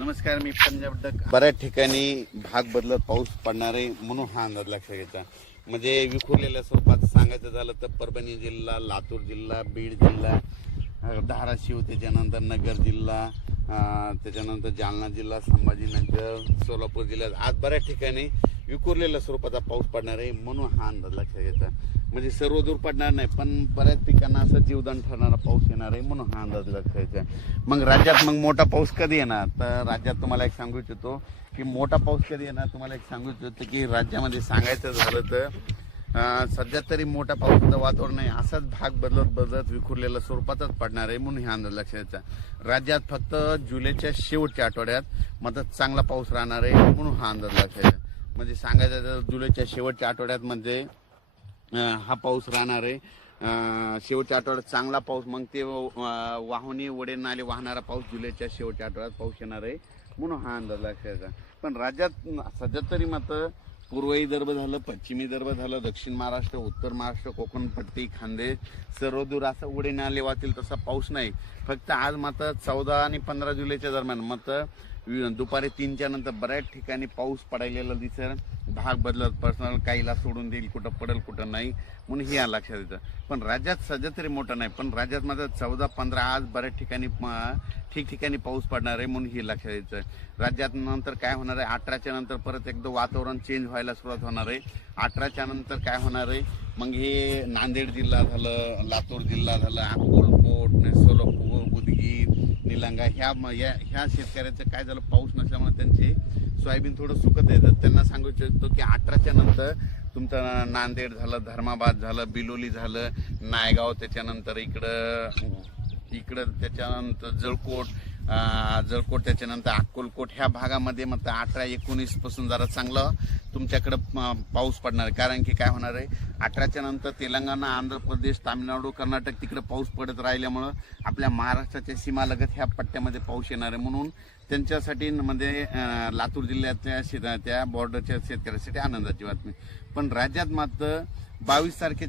नमस्कार, मी पंजाब डक. बऱ्याच ठिकाणी भाग बदलत पाऊस पडणार आहे म्हणून हा अंदाज लक्षात घ्यायचा. म्हणजे विखुरलेल्या स्वरूपात सांगायचं झालं तर परभणी जिल्हा, लातूर जिल्हा, बीड जिल्हा, धाराशिव, त्याच्यानंतर नगर जिल्हा, त्याच्यानंतर जालना जिल्हा, संभाजीनगर, सोलापूर जिल्ह्यात आज बऱ्याच ठिकाणी विखुरलेल्या स्वरूपाचा पाऊस पडणार आहे म्हणून हा अंदाज लक्षात घ्यायचा. म्हणजे सर्व दूर पडणार नाही, पण बऱ्याच पिकांना असं जीवदान ठरणारा पाऊस येणार आहे म्हणून हा अंदाज लक्षात घ्यायचा. मग राज्यात मोठा पाऊस कधी येणार, तर राज्यात तुम्हाला एक सांगू इच्छितो की मोठा पाऊस कधी येणार. तुम्हाला एक सांगू इच्छितो की राज्यामध्ये सांगायचं झालं तर सध्या तरी मोठा पावसाचं वातावरण नाही, असाच भाग बदलत विखुरलेल्या स्वरूपातच पडणार आहे म्हणून हा अंदाज लक्षात घ्यायचा. राज्यात फक्त जुलैच्या शेवटच्या आठवड्यात मात्र चांगला पाऊस राहणार आहे म्हणून हा अंदाज लक्षात घ्यायचा. म्हणजे सांगायचं तर जुलैच्या शेवटच्या आठवड्यात म्हणजे हा पाऊस राहणार आहे. शेवटच्या आठवड्यात चांगला पाऊस, मग ते वाहुनी वडे नाले वाहणारा पाऊस जुलैच्या शेवटच्या आठवड्यात पाऊस येणार आहे म्हणून हा अंदाज लक्षात. पण राज्यात सध्या तरी मात्र पूर्व विदर्भ झालं, पश्चिमी विदर्भ झालं, दक्षिण महाराष्ट्र, उत्तर महाराष्ट्र, कोकण पट्टी, खानदेश सर्व दूर असं उडे नाले वाहतील तसा पाऊस नाही. फक्त आज मात्र 14 आणि 15 जुलैच्या दरम्यान मात्र दुपारी 3च्या नंतर बऱ्याच ठिकाणी पाऊस पडायला दिसेल. भाग बदलत पर्सनल काहीला सोडून देईल, कुठं पडेल कुठं नाही म्हणून हे लक्षात येतं. पण राज्यात सध्या तरी मोठं नाही, पण राज्यात मात्र 14-15 आज बऱ्याच ठिकाणी ठिकठिकाणी पाऊस पडणार आहे म्हणून हे लक्षात यायचं. राज्यात नंतर काय होणार आहे, 18च्या नंतर परत एकदा वातावरण चेंज व्हायला सुरुवात होणार आहे. 18च्या नंतर काय होणार आहे, मग हे नांदेड जिल्हा झालं, लातूर जिल्हा झालं, अक्कलकोट, सोलापूर, उदगीर, निलंगा ह्या शेतकऱ्यांचं काय झालं, पाऊस नसल्यामुळे त्यांचे सोयाबीन थोडं सुकत येतं. त्यांना सांगू इच्छितो की 18च्या नंतर तुमचं नांदेड झालं, धर्माबाद झालं, बिलोली झालं, नायगाव, त्याच्यानंतर इकडं त्याच्यानंतर जळकोट, त्याच्यानंतर अक्कलकोट ह्या भागामध्ये मग 18-19 पासून जरा चांगलं तुमच्याकडं पाऊस पडणार आहे. कारण की काय होणार आहे, 18च्या नंतर तेलंगणा, आंध्र प्रदेश, तामिळनाडू, कर्नाटक तिकडे पाऊस पडत राहिल्यामुळं आपल्या महाराष्ट्राच्या सीमालगत ह्या पट्ट्यामध्ये पाऊस येणार आहे. म्हणून त्यांच्यासाठी म्हणजे लातूर जिल्ह्यातल्या त्या बॉर्डरच्या शेतकऱ्यांसाठी आनंदाची बातमी. पण राज्यात मात्र 22 तारखेच्या